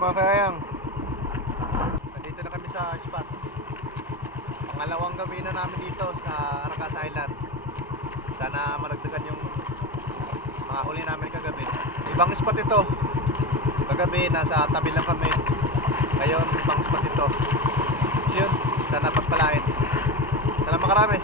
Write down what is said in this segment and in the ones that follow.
mga kayang, nandito na kami sa spot. Pangalawang gabi na namin dito sa Aracas Island. Sana malagdagan yung mga huli namin kagabi. Ibang spot ito. Kagabi nasa tabi lang kami. Ngayon ibang spot ito. Yun, sana pagpalain. Sana makarami.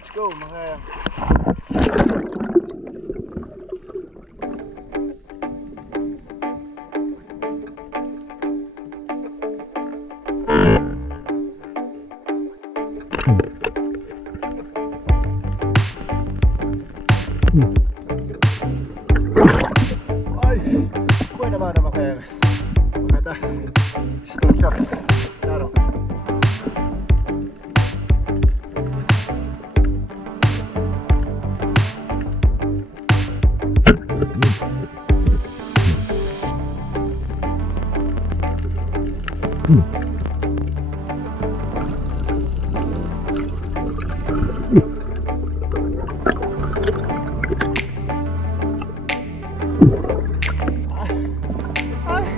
Let's go mga ay, buhay naman naman kaya maganda stone shop klaro.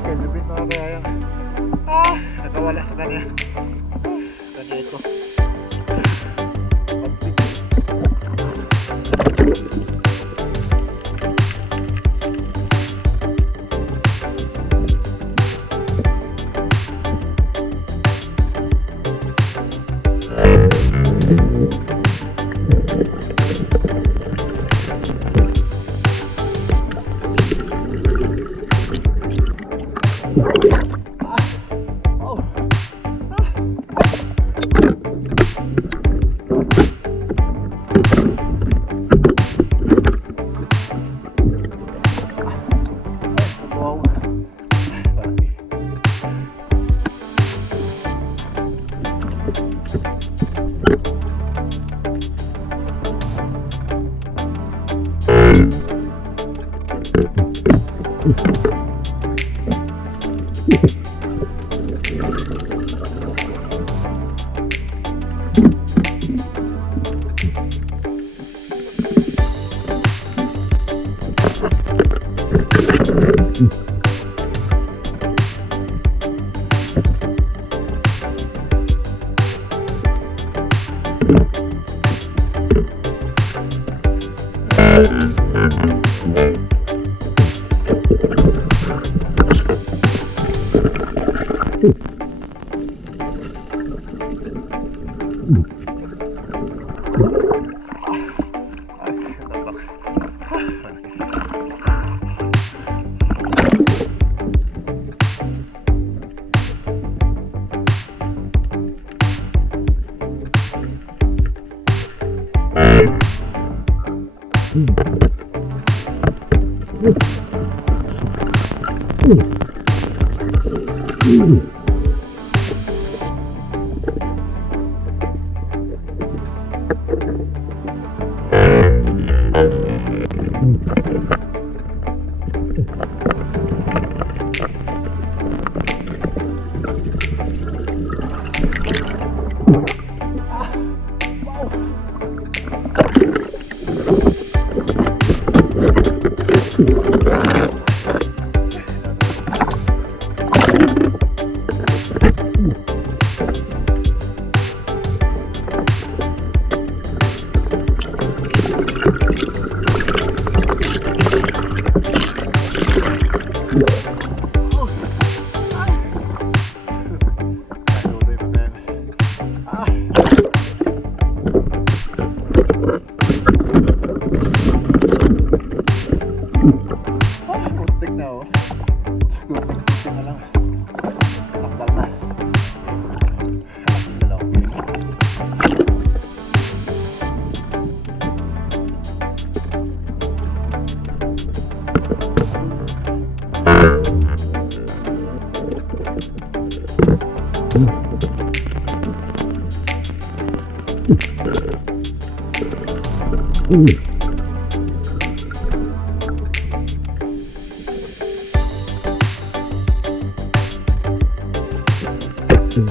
Kalubin mga kaya yan. Nakawala sa kanya. Kanya ito. Wow!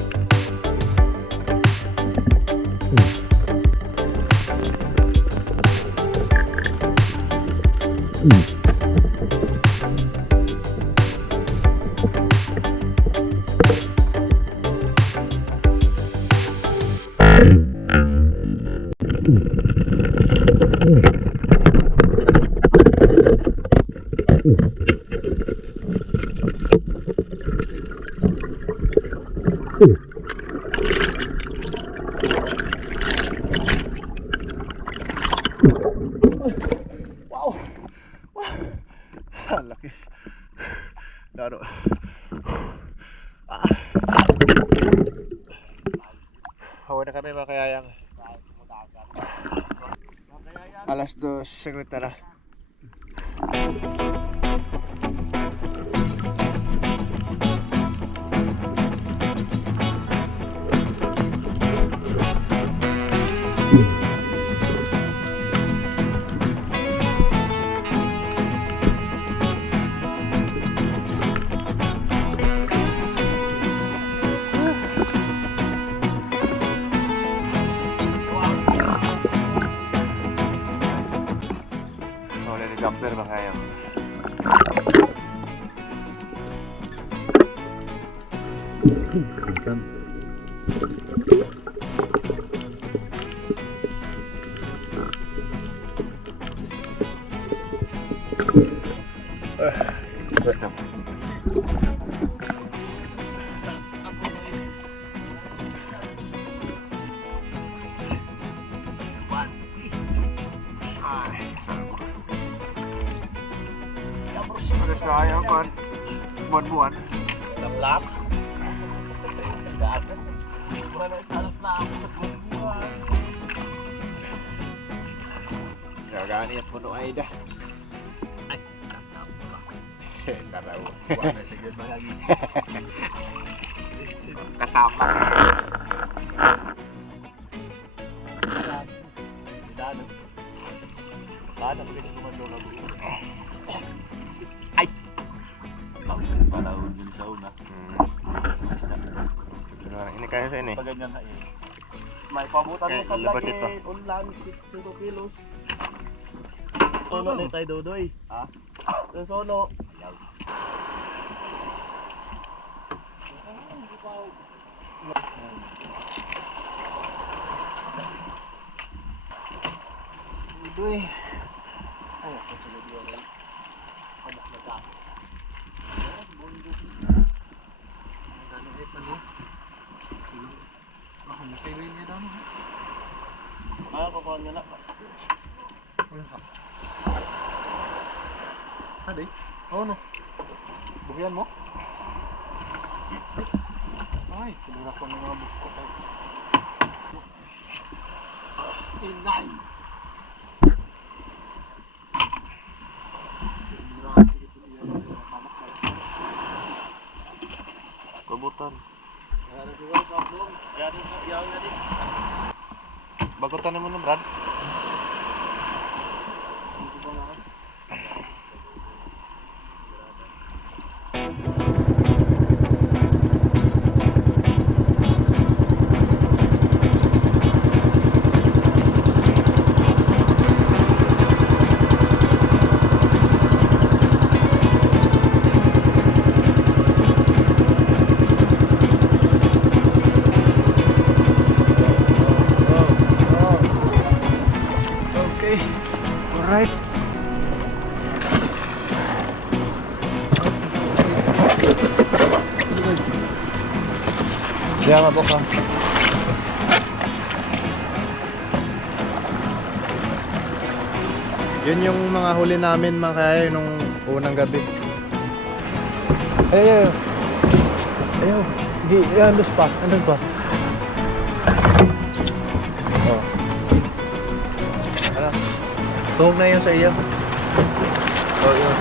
Wow! Ang laki. Laro. Hawa na kami mga kayayang. Alas 2, sagot na. Wala ni jumper ba kaya? Terus kaya kan buat-buat lap-lap. Daan. Wala sa lap-lap buat-buat. Ya gani at puno ay dah. Ay, karaw. Wala sige ba lagi. Kasama. Daan. Daan ang ganyan naman daw lagu. Ay! Palahon din sa una. Ini kaya sa ini. Paganyan na eh. May pabutan mo sa lagi. Ulan, 2 kilos. Solo ni tayo dodoy. Ha? Yung solo. Dodoy. Ay, ako sila dodoy. Anak na ka. Ano ay pali? Ako na kayo niya daw. Ko ko niya na. Wala ka. Ade. Oh no. Bugyan mo? Ay, kulang ko ng mga buko tayo. Inay. Bagutan. Bagutan mo no, Brad. Alright. Diyan mabok ka. Yun yung mga huli namin mga kaya nung unang gabi. Ayaw. Ayaw. Andos pa. Andos pa. Oh. Ano? Tuhog na yun sa iyo. Oh, yun.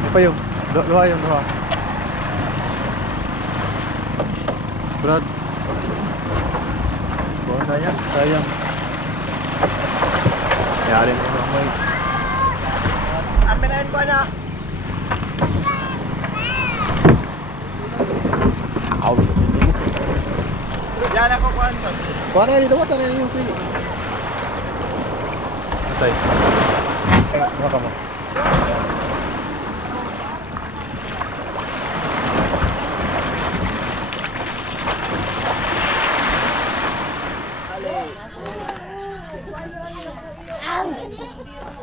Ano pa yun? Luha yun, luha. Brad. Oh, sayang. Sayang. Kaya rin mo may. Aminahin ko na. Yan ako kwanto. Kuha na dito, wata na yung pili. Atay. Maka mo.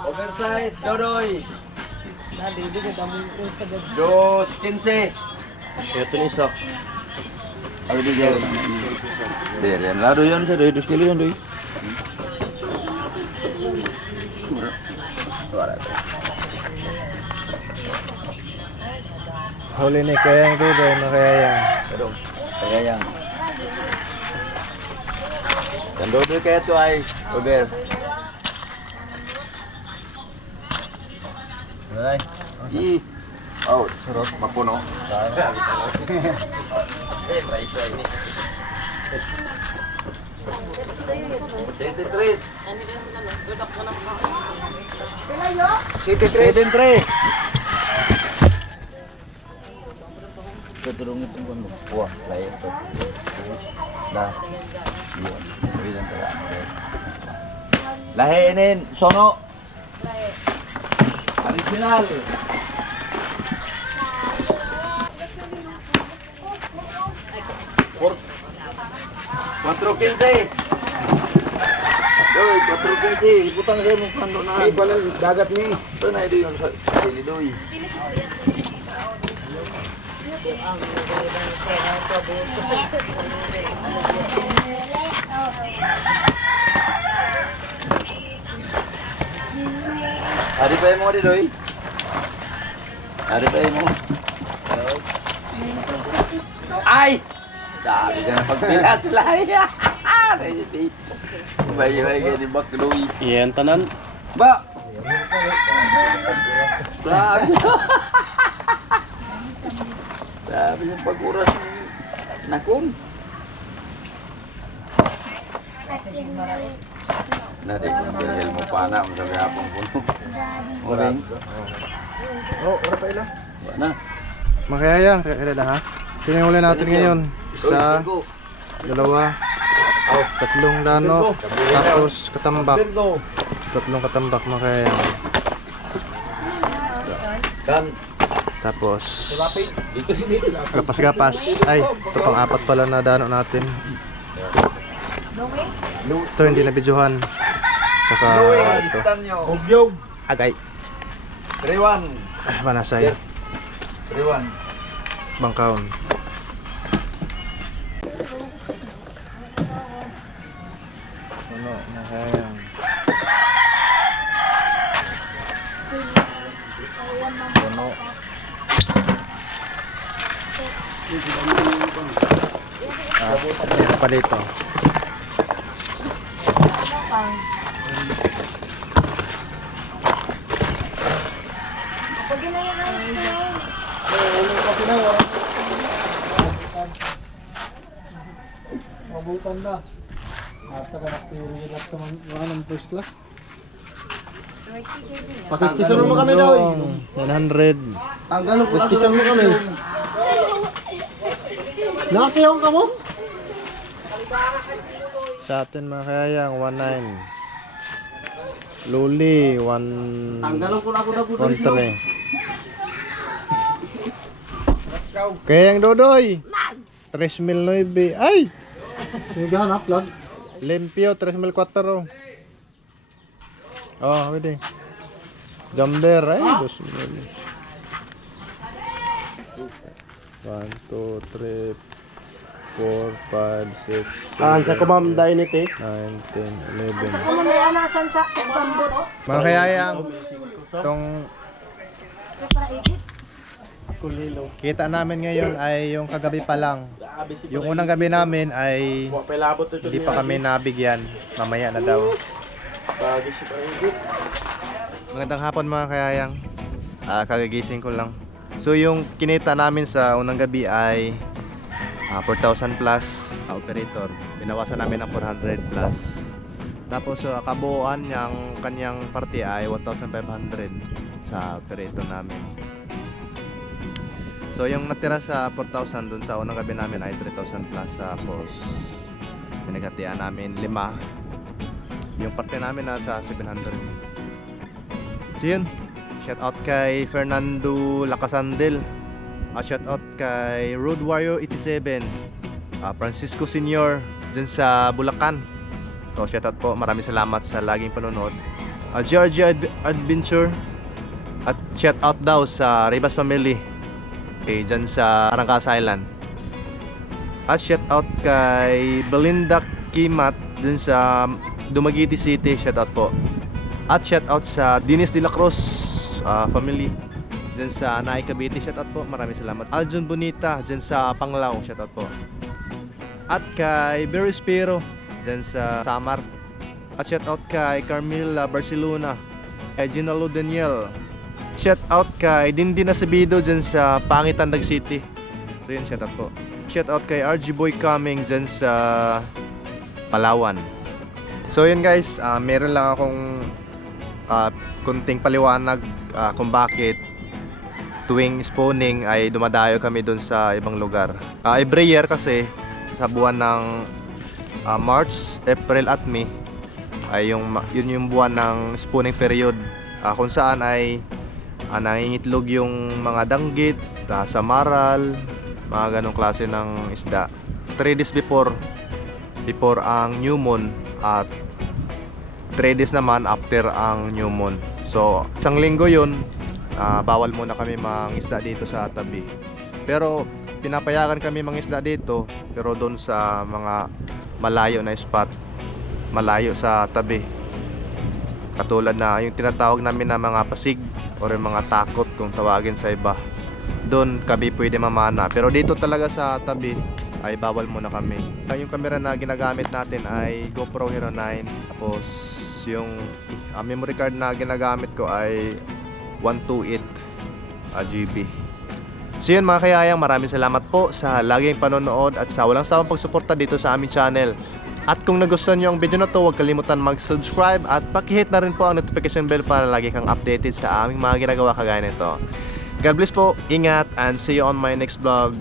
Oversize, Dodoy. 2.15. Ito ni isa. Ano di dyan? Yan. Lado yan sa Doy. 2 kilo yan, Doy. Huli ni kayang Dodoy, makayayang. Kaya yan. Yan Dodoy kaya ito ay Over. Ay. Oh, sarap. Mapuno. City 3. Tutulong itong kuno. Wah, layo ito. Dah. Yun. Bilang terang. Lahiinin, sono. Original. Cuatro 15. Doy, 4.15. Ibutang saya mo kando na. Ay, walang dagat ni. Ito na ito yung sa sili, Doy. Ari pa mo di Doy. Ari pa mo. Ay! Dami ka na pagbilas lang. Bayi-bayi kayo ni Bak Doy. Iyan tanan. Ba! Grabe. Grabe yung pag-uras ni Nakun. Nadik ng helmo pa na ang sabi hapong puno. Uring. Oh, ora pa ilang. Na. Makayayang, kaya ha. Pinahuli natin ngayon. Isa, dalawa, tatlong dano, tapos katambak. Tatlong katambak makayayang. Kan. Tapos gapas-gapas. Ay, ito pang apat pala na dano natin. Ito hindi na videohan. Saka ito. Ugyog. Agay. 3-1. Manasay. 3-1. Bangkaon. Ano, makayang. Puno. Meron pa dito. Mabutan na. Ata ka na-steering nila ito mga ng first class. Pakiskisan mo kami daw. 100. Tanggalon ko. Pakiskisan mo kami. Nakakiyong ka mo? Sa atin mga kayang 19. Luli 1. Tanggalon ko na ako na po. 1-3. Kayang Dodoy. 3,009. Ay! Yung gahanap lang. Limpio 3,004. Oh, pwede. Jumper ay 2,000. 1, 2, 3, 4, 5, 6, 7, Sa kumam dahil nito 9, 10, 11. Ano may anasan sa bambot? Mga kayayang itong Para edit? kulilo. kita namin ngayon ay yung kagabi pa lang. Yung unang gabi namin ay Palabot ito hindi pa kami nabigyan. Mamaya na daw. Bagay si Paigit. Magandang hapon mga kayayang. Kagigising ko lang. So yung kinita namin sa unang gabi ay 4,000 plus operator. Binawasan namin ng 400 plus. Tapos kabuuan ng kanyang parte ay 1,500 sa perito namin. So yung natira sa 4,000 dun sa unang gabi namin ay 3,000 plus. Tapos pinaghatian namin 5. Yung parte namin nasa 700. So yun, shout out kay Fernando Lacasandel, shout out kay Road Warrior 87, Francisco Senior dyan sa Bulacan. So shout out po, maraming salamat sa laging panonood. Georgia Adventure, at shout out daw sa Rivas Family dyan sa Arangkas Island. At shout out kay Belinda Kimat dyan sa Dumaguete City, shout out po. At shout out sa Dinis de la Cruz family dyan sa Naay Cavite, shout out po, maraming salamat. Aljon Bonita dyan sa Panglao, shout out po. At kay Berry Spiro dyan sa Samar. At shout out kay Carmela Barcelona, kay Ginalo Daniel. Shout out kay Dindin Acevedo dyan sa Pangitandag City. So yun, shout out po. Shout out kay RG Boy Coming dyan sa Palawan. So yun guys, meron lang akong kunting paliwanag kung bakit tuwing spawning ay dumadayo kami dun sa ibang lugar. Every year kasi sa buwan ng March, April at May ay yun yung buwan ng spawning period, kung saan ay nangingitlog yung mga danggit, samaral, mga ganong klase ng isda 3 days before ang new moon, at 3 days naman after ang new moon. So isang linggo yun, bawal muna kami mangisda dito sa tabi. Pero pinapayagan kami mangisda dito, pero doon sa mga malayo na spot, malayo sa tabi, katulad na yung tinatawag namin na mga pasig or yung mga takot kung tawagin sa iba, doon kami pwede mamana. Pero dito talaga sa tabi ay bawal muna kami. Yung camera na ginagamit natin ay GoPro Hero 9. Tapos yung memory card na ginagamit ko ay 128 GB. So yun mga kayayang, maraming salamat po sa laging panonood at sa walang sawang pagsuporta dito sa aming channel. At kung nagustuhan nyo ang video na to, huwag kalimutan mag-subscribe at pakihit na rin po ang notification bell para lagi kang updated sa aming mga ginagawa kagaya nito. God bless po, ingat, and see you on my next vlog.